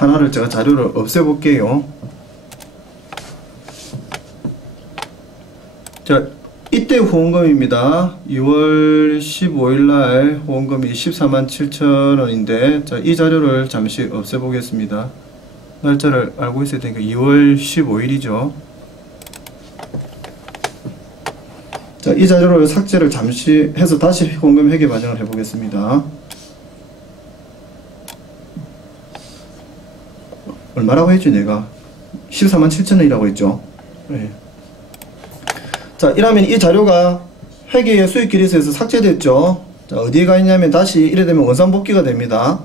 하나를 제가 자료를 없애볼게요. 자, 이때 후원금입니다. 2월 15일날 후원금이 147,000원인데, 자, 이 자료를 잠시 없애보겠습니다. 날짜를 알고 있어야 되니까 2월 15일이죠. 자, 이 자료를 삭제를 잠시 해서 다시 후원금 회계 반영을 해보겠습니다. 얼마라고 했지 내가? 147,000원이라고 했죠. 네. 자, 이러면 이 자료가 회계의 수익기리서에서 삭제됐죠. 자, 어디에 가 있냐면 다시 이래 되면 원산복귀가 됩니다.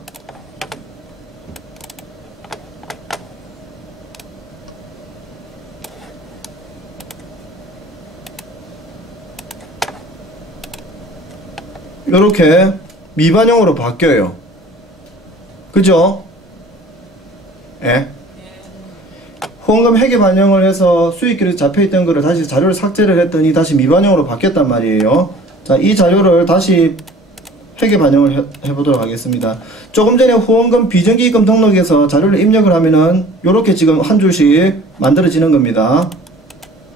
이렇게 미반영으로 바뀌어요. 그죠? 예. 후원금 회계 반영을 해서 수익기로 잡혀있던 거를 다시 자료를 삭제를 했더니 다시 미반영으로 바뀌었단 말이에요. 자, 이 자료를 다시 회계 반영을 해보도록 하겠습니다. 조금 전에 후원금 비정기입금 등록에서 자료를 입력을 하면은 요렇게 지금 한 줄씩 만들어지는 겁니다.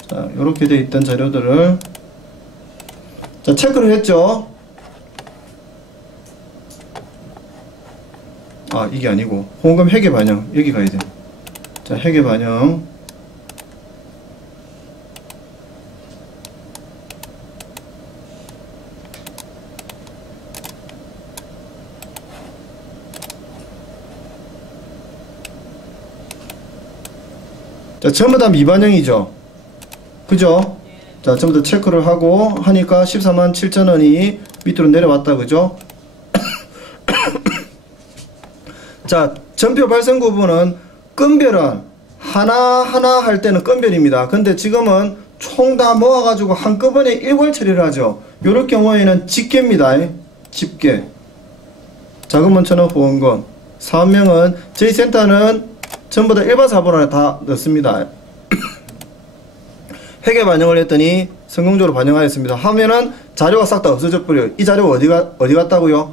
자, 요렇게 돼 있던 자료들을 자, 체크를 했죠. 아, 이게 아니고 후원금 회계 반영 여기 가야 돼. 자, 회계 반영. 자, 전부 다 미반영이죠. 그죠? 자, 전부 다 체크를 하고 하니까 147,000원이 밑으로 내려왔다. 그죠? 자, 전표 발생 구분은 건별은 하나하나 할 때는 건별입니다. 근데 지금은 총 다 모아가지고 한꺼번에 일괄 처리를 하죠. 요럴 경우에는 집계입니다. 집계. 자금원천은 후원금. 사업명은 저희 센터는 전부 다 일반 사본을 다 넣습니다. 회계 반영을 했더니 성공적으로 반영하였습니다. 하면은 자료가 싹 다 없어져 버려요. 이 자료가 어디 갔다고요?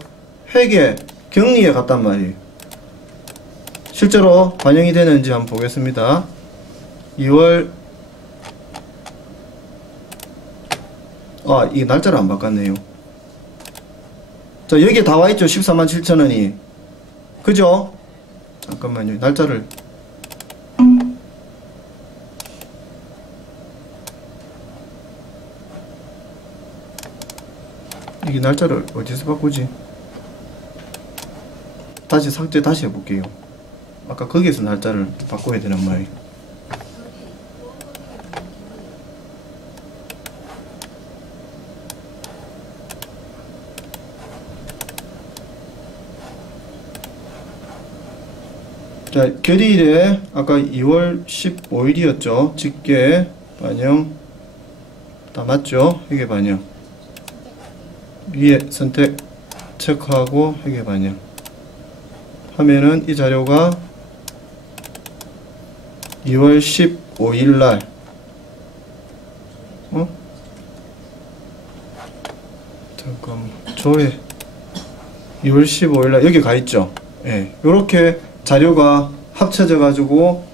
회계 격리에 갔단 말이에요. 실제로 반영이 되는지 한번 보겠습니다. 2월 이 날짜를 안 바꿨네요. 자, 여기에 다 와있죠. 147,000원이. 그죠? 잠깐만요. 날짜를 이게 날짜를 어디서 바꾸지? 다시 삭제 다시 해볼게요. 아까 거기에서 날짜를 바꿔야 되는 말이에요. 자, 결의일에 아까 2월 15일이었죠. 집계 반영 다 맞죠? 회계 반영 위에 선택 체크하고 회계 반영 하면은 이 자료가 2월 15일날 잠깐만 조회 2월 15일날 여기 가있죠. 예, 요렇게 자료가 합쳐져 가지고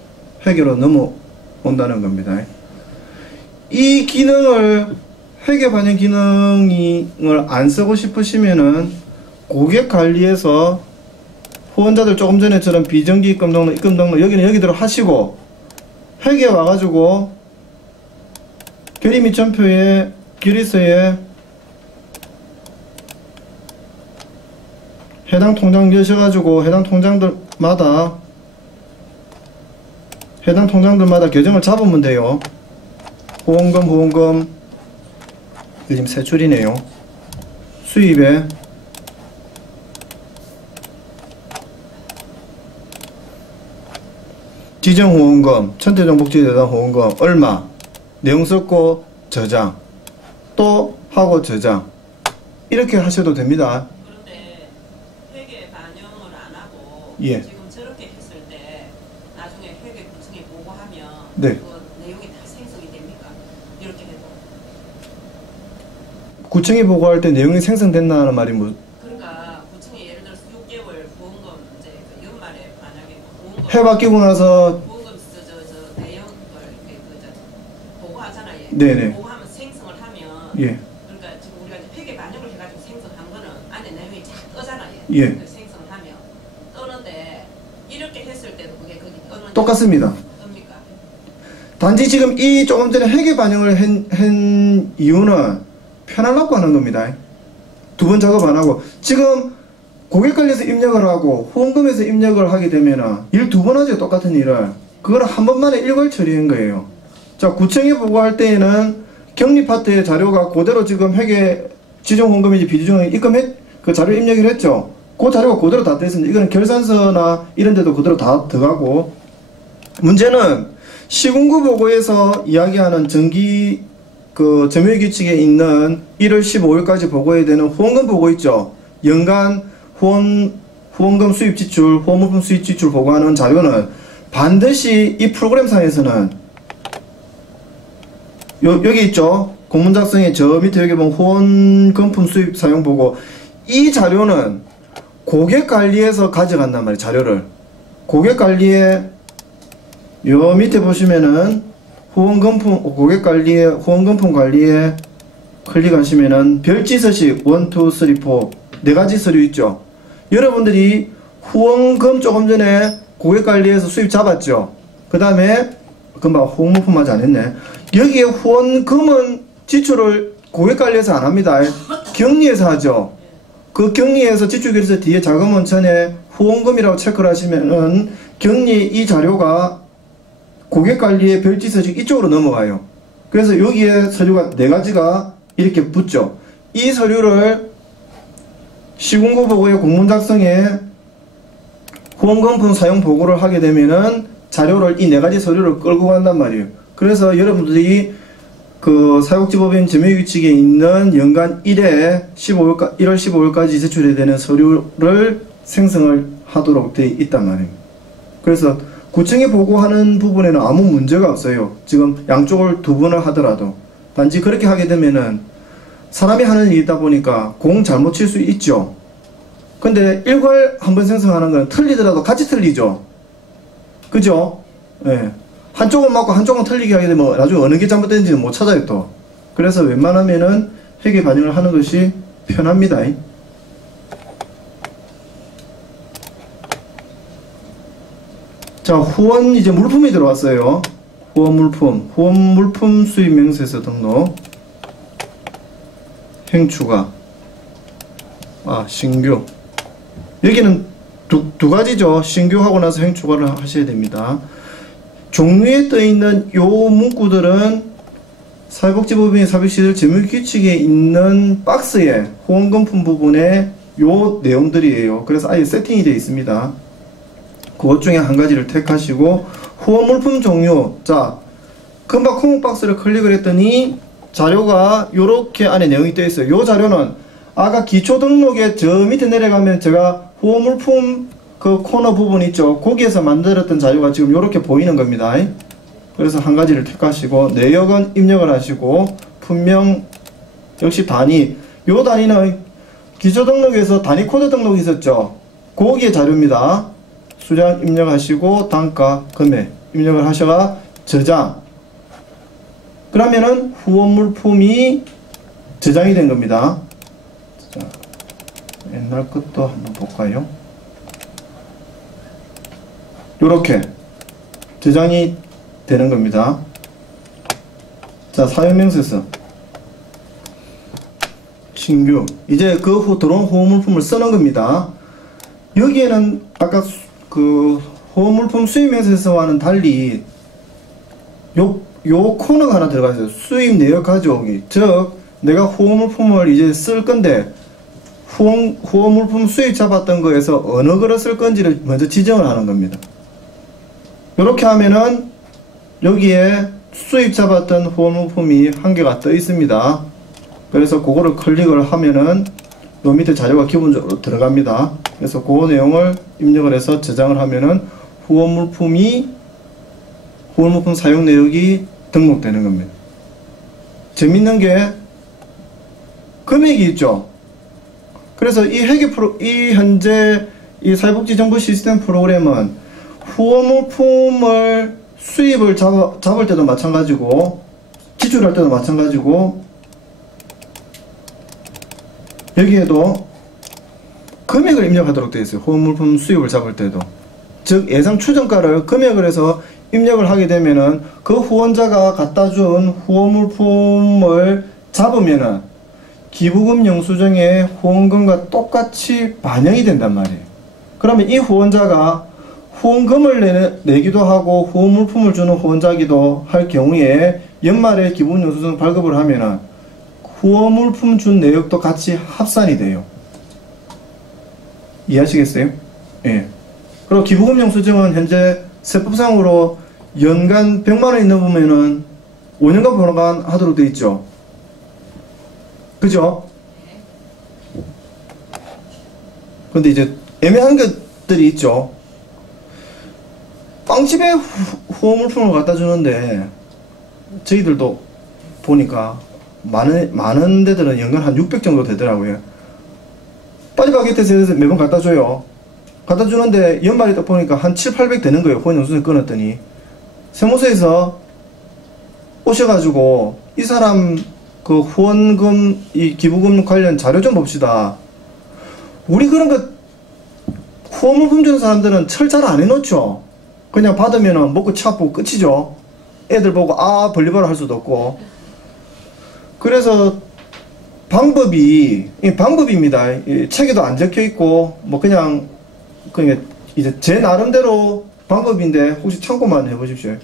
회계로 넘어온다는 겁니다. 이 기능을 회계 반영 기능을 안 쓰고 싶으시면은 고객 관리에서 후원자들 조금 전에처럼 비정기 입금 등록, 입금 등록 여기는 여기대로 하시고 회계에 와가지고 결의 및 전표에 결의서에 해당 통장 여셔가지고 해당 통장들마다 계정을 잡으면 돼요. 후원금 지금 세 줄이네요. 수입에 지정후원금, 천태정복지재단 후원금 얼마, 내용 썼고 저장, 또 하고 저장 이렇게 하셔도 됩니다. 그런데 회계 반영을 안 하고 예. 지금 저렇게 했을 때 나중에 회계 구청에 보고하면 네. 그 내용이 다 생성이 됩니까? 이렇게 해도. 구청이 보고할 때 내용이 생성됐나 하는 말이 뭐? 그러니까 구청에 나중에 예를 들어서 6개월 보험금 이제 그 연말에 만약에 보험금 해 바뀌고 나서 보험금 저 내용을 이렇게 보고하잖아요. 네네. 보고하면 생성을 하면 예. 그러니까 지금 우리가 이제 회계 반영을 해가지고 생성한 거는 안에 내용이 쫙 뜨잖아요. 예. 그 생성을 하면 뜨는데 이렇게 했을 때도 그게 거기 뜨는 똑같습니다. 뜹니까? 단지 지금 이 조금 전에 회계 반영을 한 이유는 편하려고 하는 겁니다. 두 번 작업 안 하고 지금 고객관리에서 입력을 하고 후원금에서 입력을 하게 되면은 일 두 번 하죠. 똑같은 일을. 그걸 한 번만에 일괄 처리한 거예요. 자, 구청에 보고할 때에는 격리 파트의 자료가 그대로 지금 회계 지정 후원금인지 비지정에 입금했 그 자료 입력을 했죠. 그 자료가 그대로 다 됐습니다. 이거는 결산서나 이런 데도 그대로 다 들어가고, 문제는 시군구 보고에서 이야기하는 정기 그 점유율 규칙에 있는 1월 15일까지 보고해야 되는 후원금 보고 있죠. 연간 후원금 수입 지출, 후원물품 수입 지출 보고하는 자료는 반드시 이 프로그램상에서는 여기 있죠. 공문 작성에 저 밑에 여기 보면 후원금품 수입 사용 보고, 이 자료는 고객관리에서 가져간단 말이에요. 자료를 고객관리에 요 밑에 보시면은 후원금품 고객관리에 후원금품 관리에 클릭하시면은 별지 서식 1, 2, 3, 4 네 가지 서류 있죠. 여러분들이 후원금 조금 전에 고객관리에서 수입 잡았죠. 그 다음에 금방 후원물품 아직 안 했네. 여기에 후원금은 지출을 고객관리에서 안 합니다. 격리에서 하죠. 그 격리에서 지출결서 뒤에 자금은 전에 후원금이라고 체크를 하시면은 격리 이 자료가 고객관리의 별지 서식 이쪽으로 넘어가요. 그래서 여기에 서류가 네 가지가 이렇게 붙죠. 이 서류를 시군구 보고의 공문 작성에 후원금품 사용 보고를 하게 되면은 자료를 이 네 가지 서류를 끌고 간단 말이에요. 그래서 여러분들이 그 사육지법인 점유규칙에 있는 연간 1월 15일까지 제출해야 되는 서류를 생성을 하도록 되어 있단 말이에요. 그래서 구청에 보고하는 부분에는 아무 문제가 없어요. 지금 양쪽을 두 번을 하더라도. 단지 그렇게 하게 되면은 사람이 하는 일이다 보니까 공 잘못 칠 수 있죠. 근데 일괄 한번 생성하는 건 틀리더라도 같이 틀리죠. 그죠? 예. 한쪽은 맞고 한쪽은 틀리게 하게 되면 나중에 어느 게 잘못된지는 못 찾아요 또. 그래서 웬만하면은 회계 반영을 하는 것이 편합니다. 자, 후원 이제 물품이 들어왔어요. 후원 물품 수입 명세서 등록, 행추가, 신규. 여기는 두 가지죠. 신규하고 나서 행추가를 하셔야 됩니다. 종류에 떠 있는 요 문구들은 사회복지법인의 사백시설 점유규칙에 있는 박스에 후원금품 부분에 요 내용들이에요. 그래서 아예 세팅이 되어 있습니다. 그것 중에 한 가지를 택하시고, 후원물품 종류. 자, 금방 콩박스를 클릭을 했더니 자료가 요렇게 안에 내용이 떠 있어요. 요 자료는 아까 기초 등록에 저 밑에 내려가면 제가 후원물품 그 코너 부분 있죠. 거기에서 만들었던 자료가 지금 요렇게 보이는 겁니다. 그래서 한 가지를 택하시고 내역은 입력을 하시고, 분명 역시 단위. 요 단위는 기초 등록에서 단위 코드 등록이 있었죠. 거기에 자료입니다. 수량 입력하시고 단가, 금액 입력을 하셔가 저장. 그러면은 후원물품이 저장이 된 겁니다. 자, 옛날 것도 한번 볼까요? 요렇게 저장이 되는 겁니다. 자, 사용명세서 신규. 이제 그 후 들어온 후원물품을 쓰는 겁니다. 여기에는 아까 그 후원물품 수입명세서와는 달리 요 코너가 하나 들어가 있어요. 수입 내역 가져오기. 즉 내가 후원물품을 이제 쓸 건데 후원물품 수입 잡았던 거에서 어느 거를 쓸 건지를 먼저 지정을 하는 겁니다. 이렇게 하면은 여기에 수입 잡았던 후원물품이 한 개가 떠 있습니다. 그래서 그거를 클릭을 하면은 요 밑에 자료가 기본적으로 들어갑니다. 그래서 그 내용을 입력을 해서 저장을 하면은 후원물품 사용 내역이 등록되는 겁니다. 재밌는 게 금액이 있죠. 그래서 이 현재 이 사회복지정보 시스템 프로그램은 후원물품을 수입을 잡을 때도 마찬가지고 지출할 때도 마찬가지고 여기에도 금액을 입력하도록 되어 있어요. 후원물품 수입을 잡을 때도. 즉 예상 추정가를 금액을 해서 입력을 하게 되면은 그 후원자가 갖다 준 후원물품을 잡으면은 기부금 영수증에 후원금과 똑같이 반영이 된단 말이에요. 그러면 이 후원자가 후원금을 내기도 하고 후원물품을 주는 후원자기도 할 경우에 연말에 기부금 영수증 발급을 하면은 후원물품 준 내역도 같이 합산이 돼요. 이해하시겠어요? 예. 그리고 기부금 영수증은 현재 세법상으로 연간 100만원이 넘으면은 5년간 보관 하도록 되어 있죠. 그죠? 근데 이제 애매한 것들이 있죠. 빵집에 후원물품을 갖다 주는데 저희들도 보니까 많은 데들은 연간 한 600 정도 되더라고요. 빠지가게트에서 매번 갖다 줘요. 갖다 주는데 연말에 딱 보니까 한 7, 800 되는 거예요. 후원 영수증 끊었더니. 세무서에서 오셔가지고 이 사람 그 후원금, 이 기부금 관련 자료 좀 봅시다. 우리 그런 거 후원물품 주는 사람들은 철 잘 안 해놓죠. 그냥 받으면은 먹고 차고 끝이죠. 애들 보고 벌리바라 할 수도 없고. 그래서 방법입니다. 책에도 안 적혀 있고 뭐 그냥 이제 제 나름대로 방법인데 혹시 참고만 해보십시오.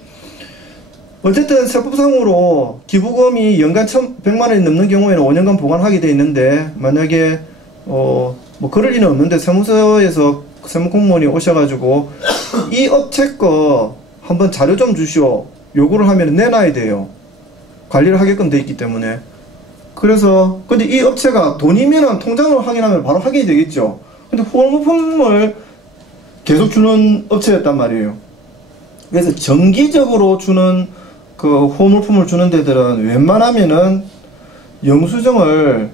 어쨌든 세법상으로 기부금이 연간 1,100만원이 넘는 경우에는 5년간 보관하게 되어 있는데 만약에 뭐 그럴 리는 없는데 세무서에서 세무공무원이 오셔가지고 이 업체 거 한번 자료 좀 주시오 요구를 하면 내놔야 돼요. 관리를 하게끔 되어 있기 때문에. 그래서 근데 이 업체가 돈이면은 통장을 확인하면 바로 확인이 되겠죠. 근데 후원물품을 계속 주는 업체였단 말이에요. 그래서 정기적으로 주는 그 후원물품을 주는 데들은 웬만하면은 영수증을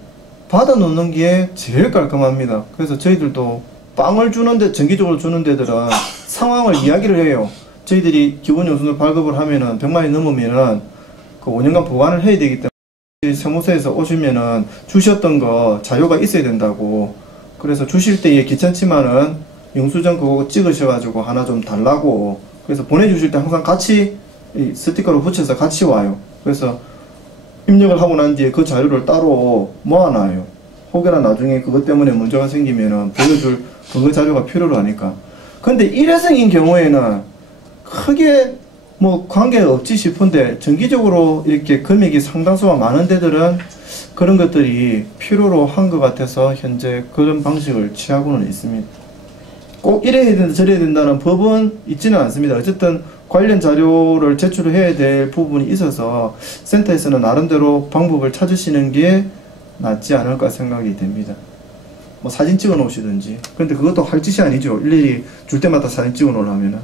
받아 놓는 게 제일 깔끔합니다. 그래서 저희들도 빵을 주는데 정기적으로 주는 데들은 상황을 이야기를 해요. 저희들이 기본 영수증 발급을 하면은 100만이 넘으면은 그 5년간 보관을 해야 되기 때문에 세무서에서 오시면은 주셨던 거 자료가 있어야 된다고. 그래서 주실 때에 귀찮지만은 영수증 그거 찍으셔가지고 하나 좀 달라고. 그래서 보내주실 때 항상 같이 이 스티커로 붙여서 같이 와요. 그래서 입력을 하고 난 뒤에 그 자료를 따로 모아놔요. 혹여나 나중에 그것 때문에 문제가 생기면은 보여줄 근거 자료가 필요로 하니까. 근데 일회성인 경우에는 크게 뭐 관계가 없지 싶은데 정기적으로 이렇게 금액이 상당수가 많은 데들은 그런 것들이 필요로 한 것 같아서 현재 그런 방식을 취하고는 있습니다. 꼭 이래야 된다 저래야 된다는 법은 있지는 않습니다. 어쨌든 관련 자료를 제출해야 될 부분이 있어서 센터에서는 나름대로 방법을 찾으시는 게 낫지 않을까 생각이 됩니다. 뭐 사진 찍어 놓으시든지. 근데 그것도 할 짓이 아니죠. 일일이 줄 때마다 사진 찍어 놓으려면은.